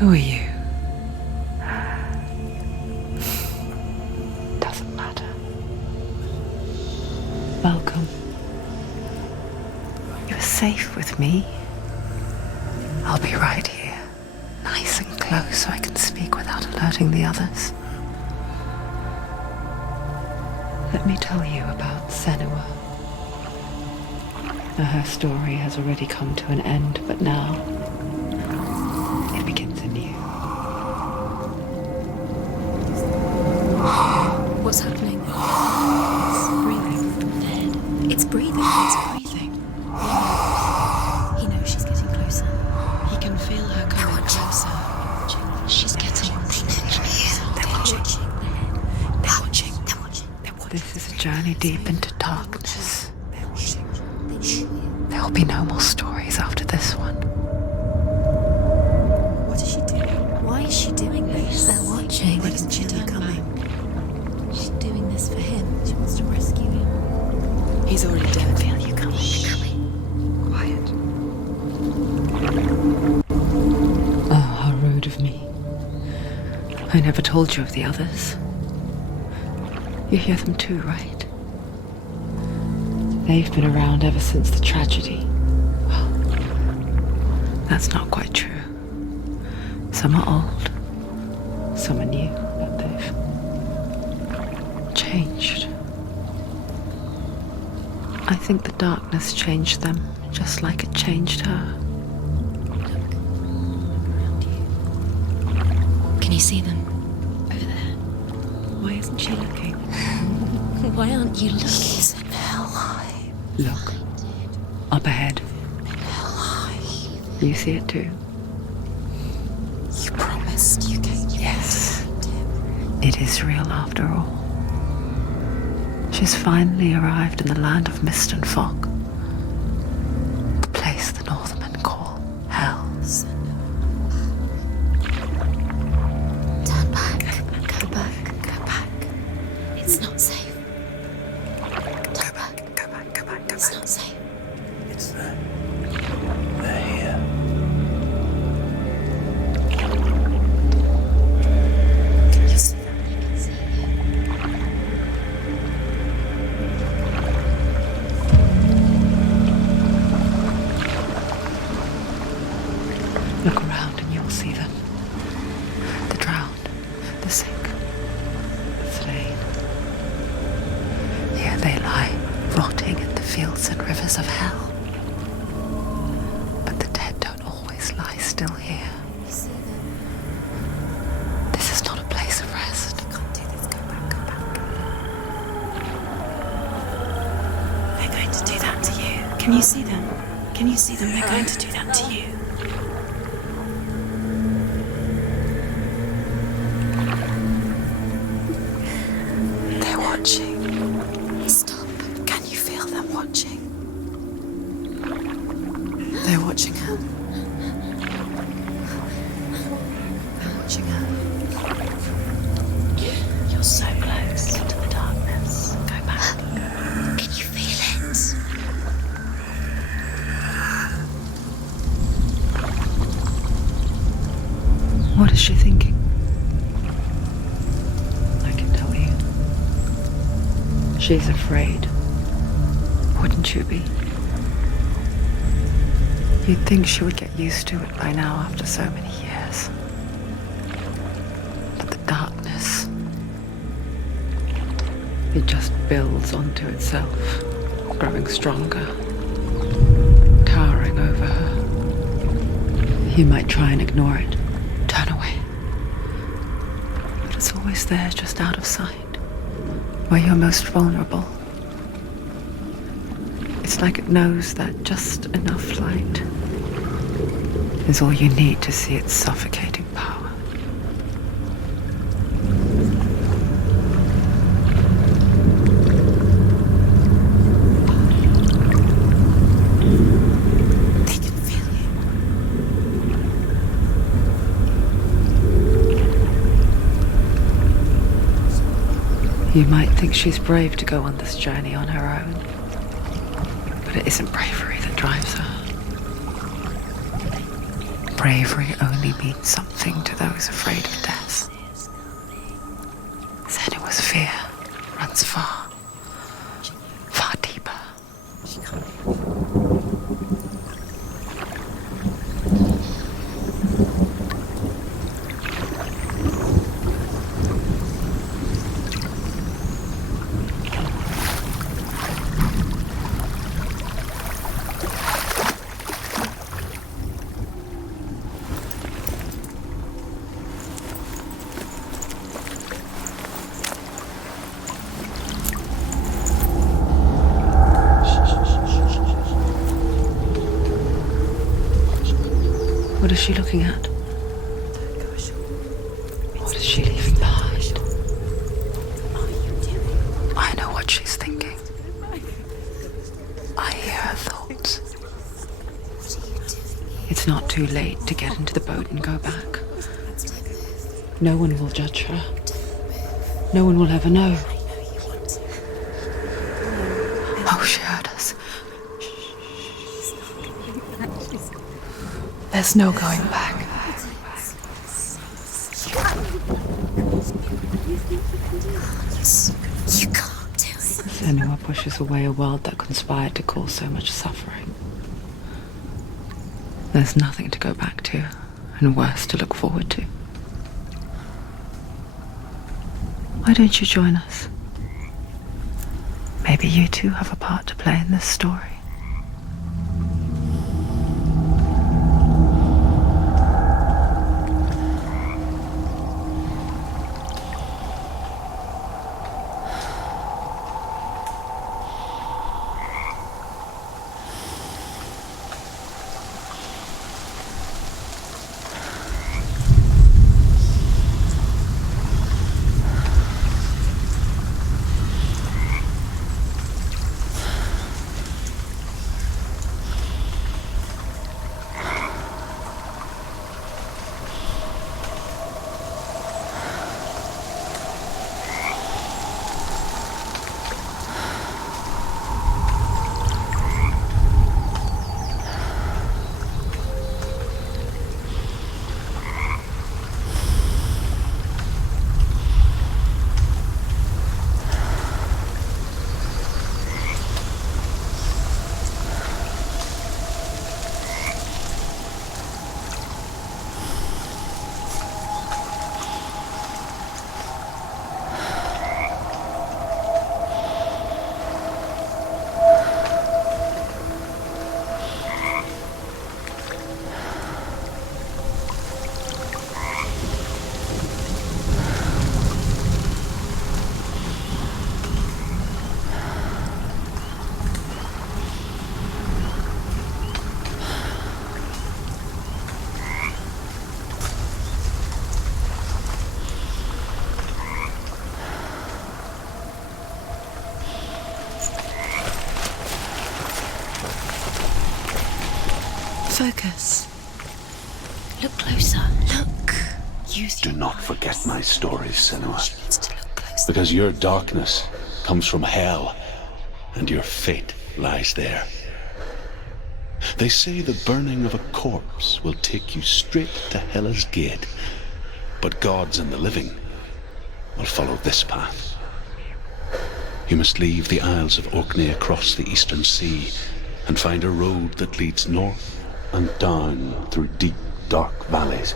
Who are you? Doesn't matter. Welcome. You're safe with me. I'll be right here, nice and close so I can speak without alerting the others. Let me tell you about Senua. Her story has already come to an end, but now it begins anew. What's happening? It's breathing. It's breathing. It's breathing. He knows she's getting closer. He can feel her coming closer. She's getting closer. They're watching. This is a journey deep into darkness. There will be no more stories after this one. What is she doing? Why is she doing this? They're watching. Why doesn't she turn coming? She's doing this for him. She wants to rescue him. He's already dead. I feel you coming. Quiet. Oh, how rude of me. I never told you of the others. You hear them too, right? They've been around ever since the tragedy. Well, that's not quite true. Some are old, some are new, but they've changed. I think the darkness changed them, just like it changed her. Around you. Can you see them? Over there. Why isn't she looking? Why aren't you looking? Helheim. Look. Up ahead. Helheim. You see it too? You promised you came. Yes. It is real after all. She's finally arrived in the land of mist and fog. The place the Northmen call Hell. Turn back. Go back. Go back. It's not safe. Turn back. Go back. Go back. It's not safe. It's there. They're here. Can you see them? You can see it. Look around and you'll see them. The drowned, the sick, the slain. Here they lie, rotting in the fields and rivers of hell. But the dead don't always lie still here. You see them? This is not a place of rest. You can't do this. Go back. Go back. They're going to do that to you. Can you see them? Can you see them? They're going to do that to you. They're watching. Stop. Can you feel them watching? They're watching her. They're watching her. You're so close to the darkness. Go back. Can you feel it? What is she thinking? I can tell you. She's afraid. Wouldn't you be? You'd think she would get used to it by now after so many years. But the darkness, it just builds onto itself, growing stronger, towering over her. You might try and ignore it, turn away. But it's always there, just out of sight, where you're most vulnerable. It's like it knows that just enough light is all you need to see its suffocating power. They can feel You might think she's brave to go on this journey on her own, but it isn't bravery that drives her. bravery only means something to those afraid of death. Senua's fear runs far, far deeper. What is she looking at? What is she leaving behind? I know what she's thinking. I hear her thoughts. It's not too late to get into the boat and go back. No one will judge her. No one will ever know. Oh, she heard us. There's no going back. You can't do it. Senua pushes away a world that conspired to cause so much suffering. There's nothing to go back to, and worse to look forward to. Why don't you join us? Maybe you too have a part to play in this story. Focus. Look closer. Look. Use Do your not eyes. forget my stories, Senua, She needs to look closer. because your darkness comes from hell, and your fate lies there. They say the burning of a corpse will take you straight to Hela's gate, but gods and the living will follow this path. You must leave the Isles of Orkney across the eastern sea and find a road that leads north and down through deep, dark valleys.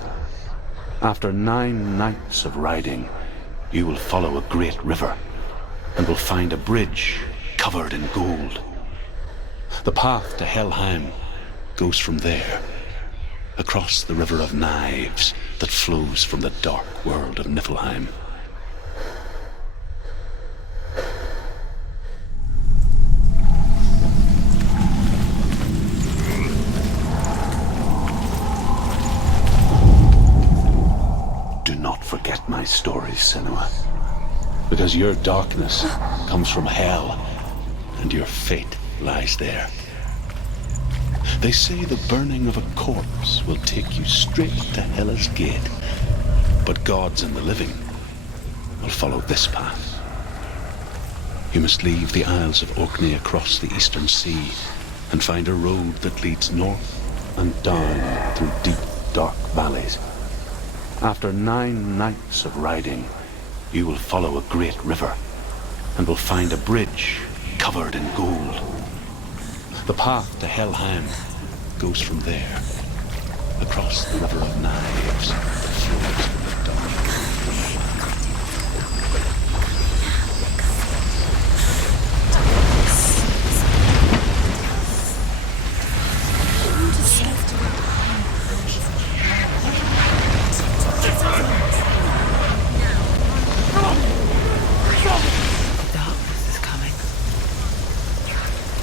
After 9 nights of riding, you will follow a great river and will find a bridge covered in gold. The path to Helheim goes from there, across the river of knives that flows from the dark world of Niflheim. Do not forget my stories, Senua, because your darkness comes from hell, and your fate lies there. They say the burning of a corpse will take you straight to Hela's gate, but gods and the living will follow this path. You must leave the Isles of Orkney across the eastern sea and find a road that leads north and down through deep, dark valleys. After 9 nights of riding, you will follow a great river and will find a bridge covered in gold. The path to Helheim goes from there, across the River of Knives, that flows in the dark.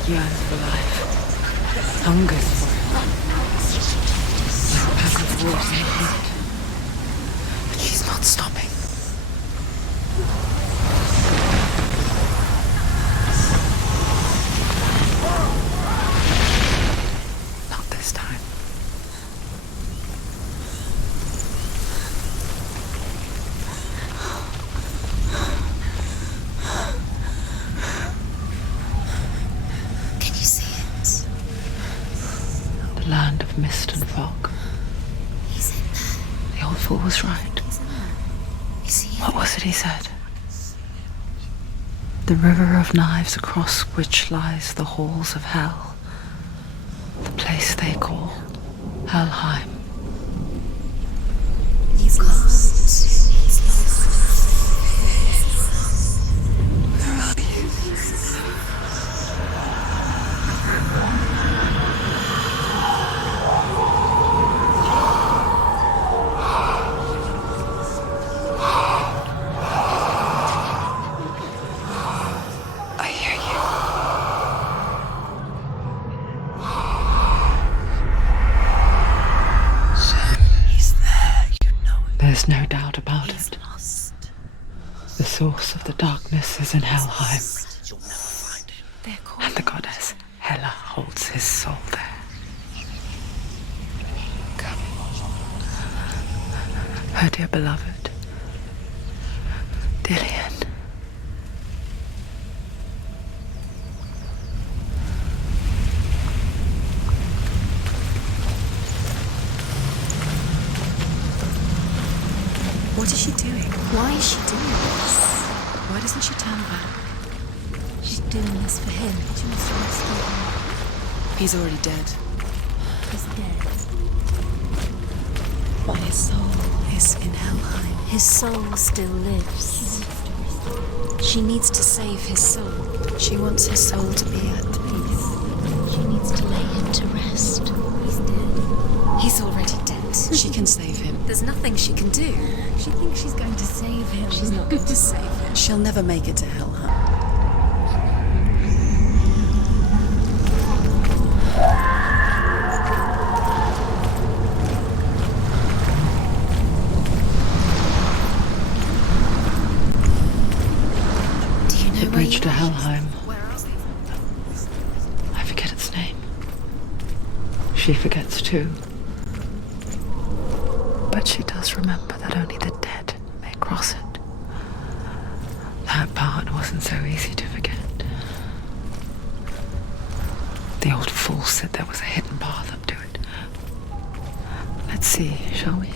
Yearns for life, hungers for it. Like a pack of wolves in the heat. But she's not stopping. Not this time. The land of mist and fog. He's in there. The old fool was right. He's in there. Is he? What was it he said? The river of knives across which lies the halls of hell. The place they call Helheim. He's lost. He's lost. Where are you? I hear you. He's there. You know it. There's no doubt about He's it. lost. The source of the darkness is in Helheim, You'll never find him. They're called. and the goddess Hela holds his soul there. Come. Her dear beloved, Dillian. What is she doing? Why is she doing this? Why doesn't she turn back? She's doing this for him. She wants to rescue him. He's already dead. He's dead. But his soul is in Helheim. His soul still lives. She needs to save his soul. She wants his soul to be at peace. She needs to lay him to rest. He's dead. He's already dead. She can save him. There's nothing she can do. She thinks she's going to save him. She's not going to save him. She'll never make it to Helheim. Do you know The where bridge you to are? Helheim. Where are we? I forget its name. She forgets too. But she does remember that only the dead may cross it. That part wasn't so easy to forget. The old fool said there was a hidden path up to it. Let's see, shall we?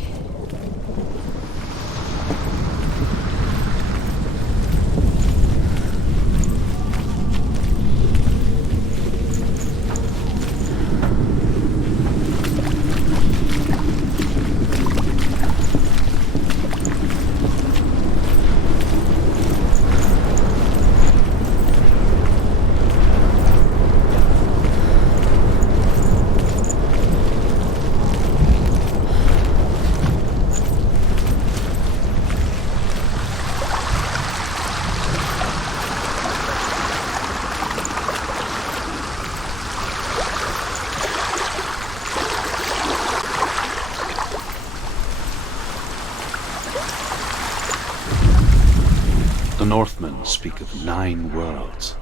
The Northmen speak of 9 worlds.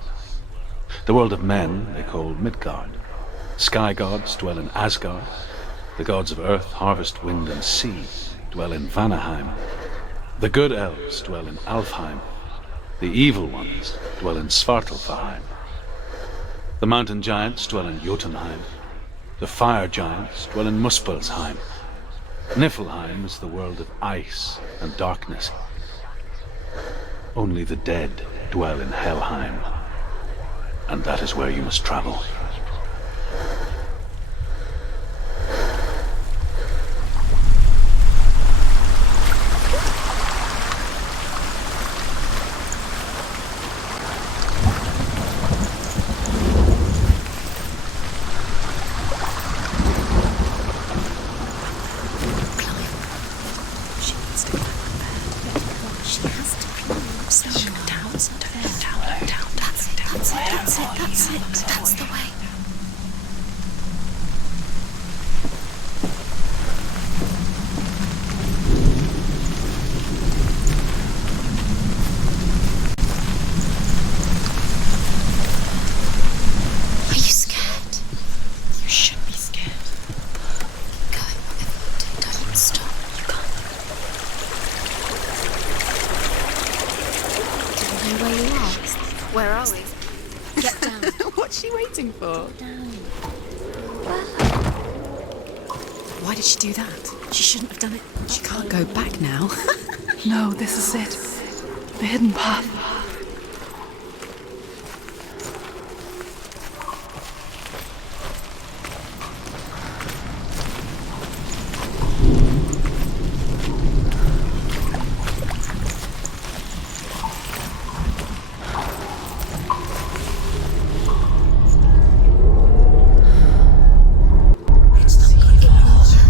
The world of men they call Midgard. Sky gods dwell in Asgard. The gods of earth, harvest, wind, and sea dwell in Vanaheim. The good elves dwell in Alfheim. The evil ones dwell in Svartalfheim. The mountain giants dwell in Jotunheim. The fire giants dwell in Muspelheim. Niflheim is the world of ice and darkness. Only the dead dwell in Helheim, and that is where you must travel. She needs to go back to bed. She has to climb somewhere. Down. That's the way. Are you scared? You should be scared. Keep going, whatever you do, don't stop. You can't. Do you know where you are? Where are we? Get down. What's she waiting for? Down. Why did she do that? She shouldn't have done it. She can't go back now. No, this is it. The hidden path.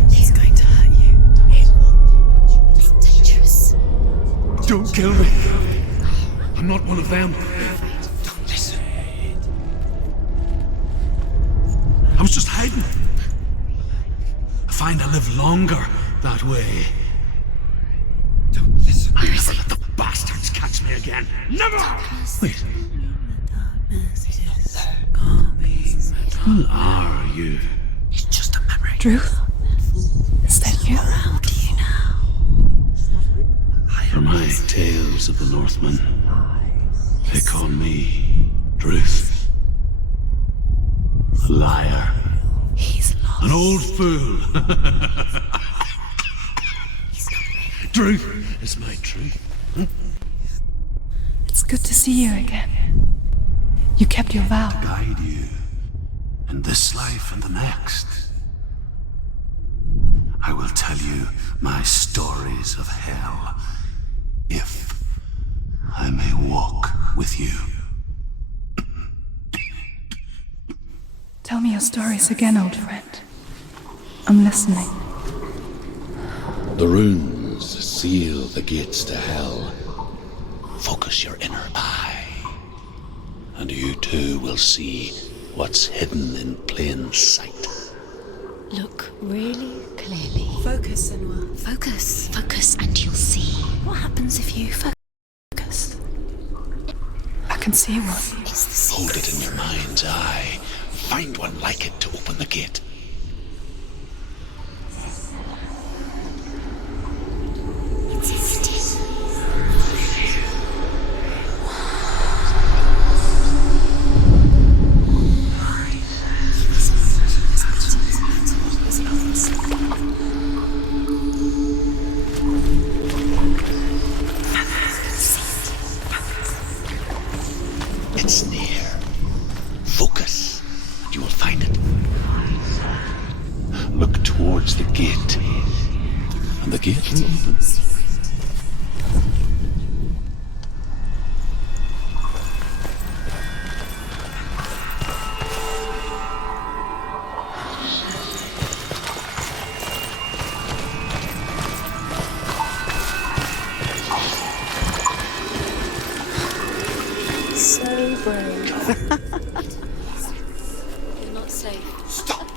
He's going to hurt you. It's dangerous. Don't kill me. I'm not one of them. Don't listen. I was just hiding. I find I live longer that way. Don't listen. I'll never let the bastards catch me again. Never! Wait. Who are you? It's just a memory. Druth? Is that you? Around you now. For my tales of the Northmen, they call me Druth. A liar. He's lost. An old fool. Druth is my truth. It's good to see you again. You kept your vow. Guide you in this life and the next. I will tell you my stories of hell, if I may walk with you. Tell me your stories again, old friend. I'm listening. The runes seal the gates to hell. Focus your inner eye, and you too will see what's hidden in plain sight. Look really clearly. Focus, Senua. Focus, and you'll see. What happens if you focus? I can see one. It's the secret. Hold it in your mind's eye. Find one like it to open the gate. It's hidden. It's near. Focus, and you will find it. Look towards the gate, and the gate will open. So brave. You're not safe. Stop!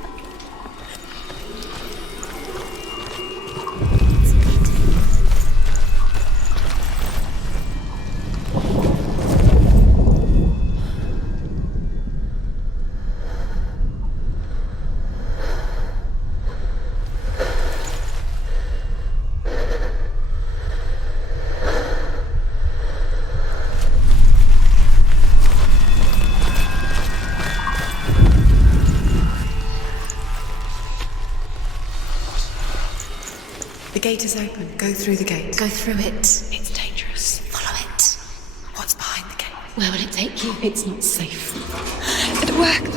gate is open. Go through the gate. Go through it. It's dangerous. Follow it. What's behind the gate? Where will it take you? It's not safe. It worked.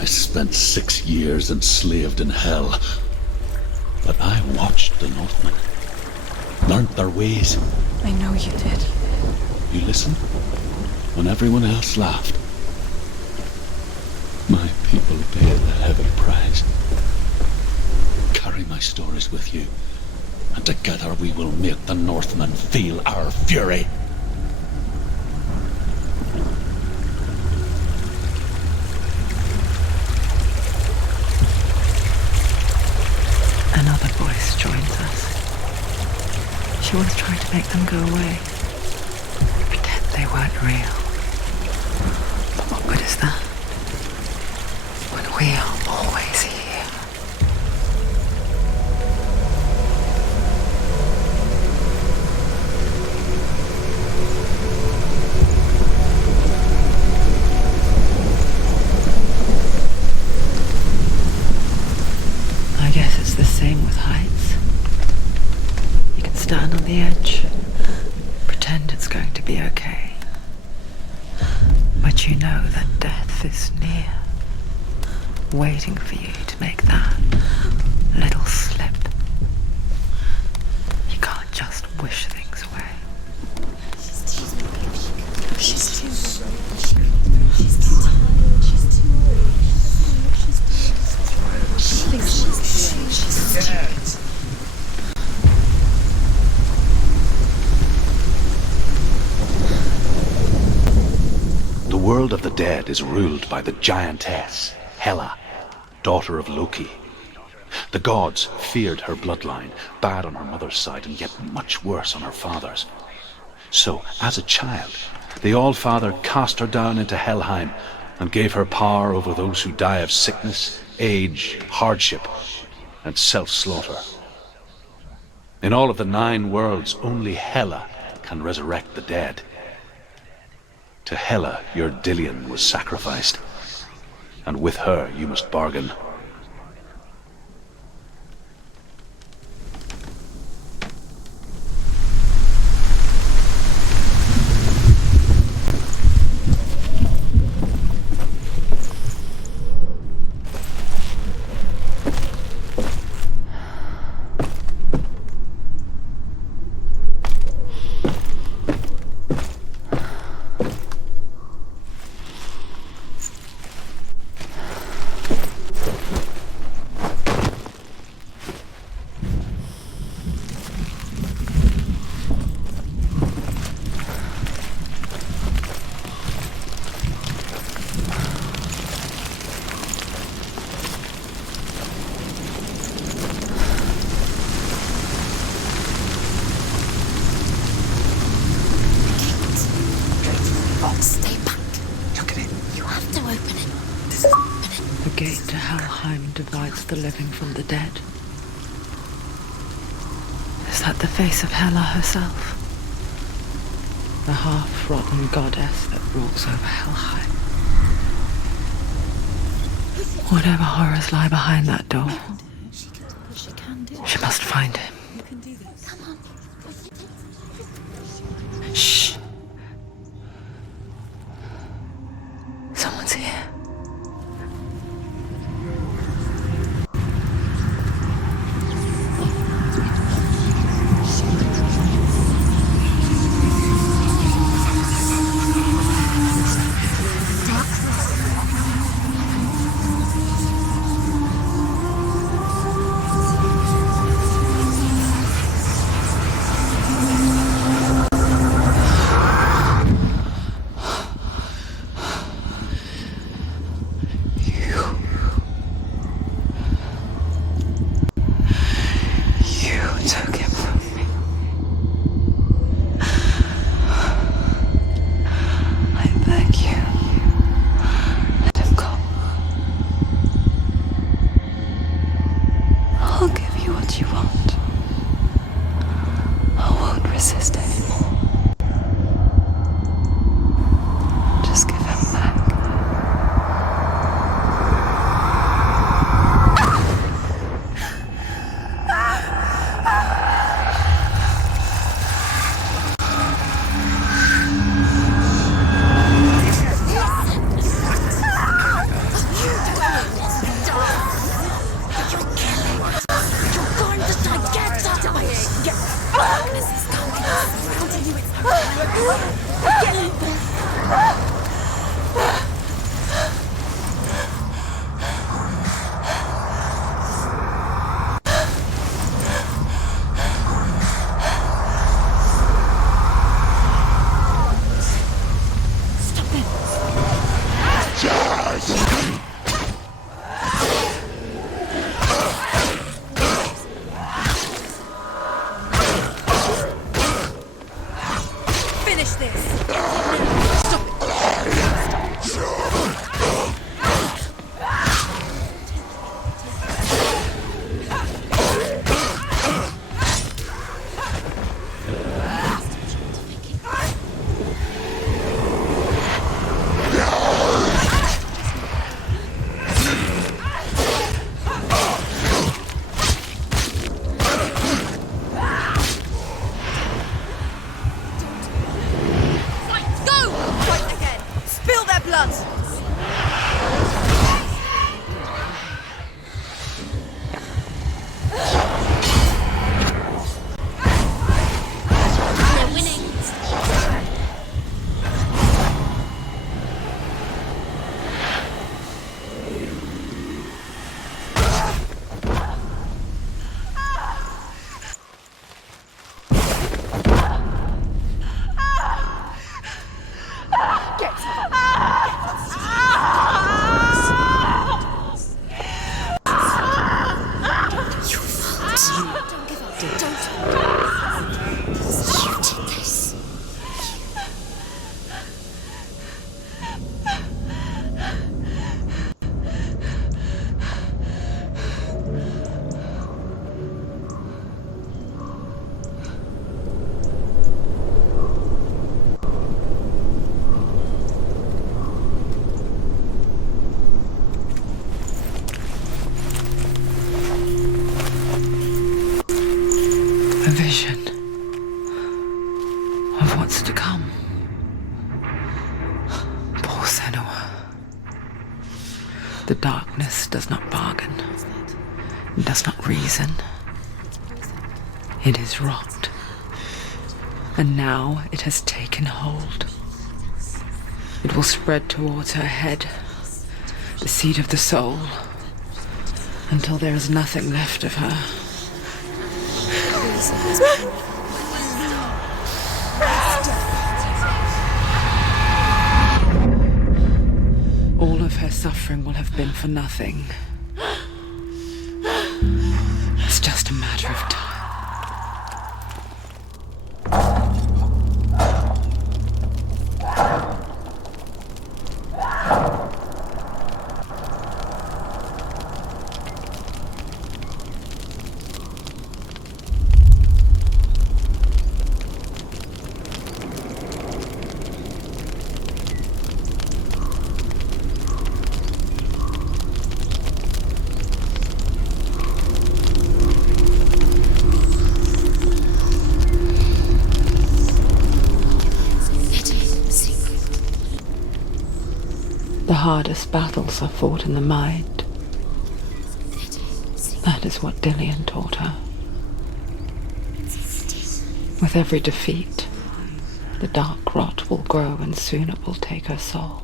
I spent 6 years enslaved in hell, but I watched the Northmen, learnt their ways. I know you did. You listened when everyone else laughed. My people paid the heavy price. Carry my stories with you, and together we will make the Northmen feel our fury. Another voice joins us. She was trying to make them go away. Pretend they weren't real. But what good is that? When we are always here. I guess it's the same with heights. You can stand on the edge, pretend it's going to be okay. But you know that death is near, waiting for you to make that little slip. You can't just wish things away. She's too tired. She's too old. She thinks she's stupid. The world of the dead is ruled by the giantess, Hela, daughter of Loki. The gods feared her bloodline, bad on her mother's side and yet much worse on her father's. So, as a child, the All-Father cast her down into Helheim and gave her power over those who die of sickness, age, hardship, and self-slaughter. In all of the 9 worlds, only Hela can resurrect the dead. To Hela, your Dillion was sacrificed, and with her you must bargain. Stay back. Look at it. You have to open it. The gate to Helheim divides the living from the dead. Is that the face of Hela herself? The half-rotten goddess that rules over Helheim. Whatever horrors lie behind that door, She can do it. she must find him. You can do this. Come on. Shh. Someone's here. A vision of what's to come. Poor Senua. The darkness does not bargain, does not reason. It is rot. And now it has taken hold. It will spread towards her head, the seat of the soul, until there is nothing left of her. All of her suffering will have been for nothing. It's just a matter of time. The hardest battles are fought in the mind. That is what Dillian taught her. With every defeat, the dark rot will grow and soon it will take her soul.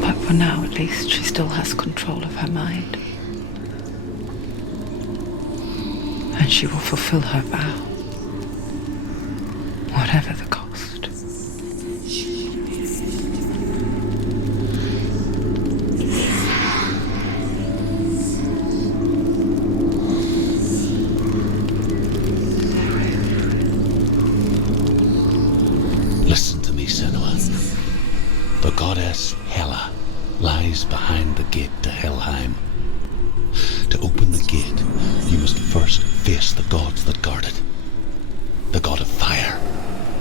But for now, at least, she still has control of her mind. And she will fulfill her vow. Whatever the cost. Listen to me, Senua. The goddess Hela lies behind the gate to Helheim. To open the gate, you must first face the gods that guard it. The god of fire,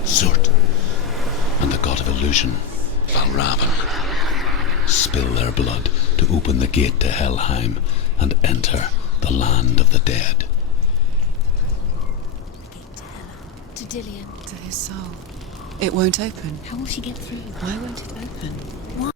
Zurt, and the god of illusion, Valravan. Spill their blood to open the gate to Helheim and enter the land of the dead. To Dillian. To his soul. It won't open. How will she get through? Why won't it open?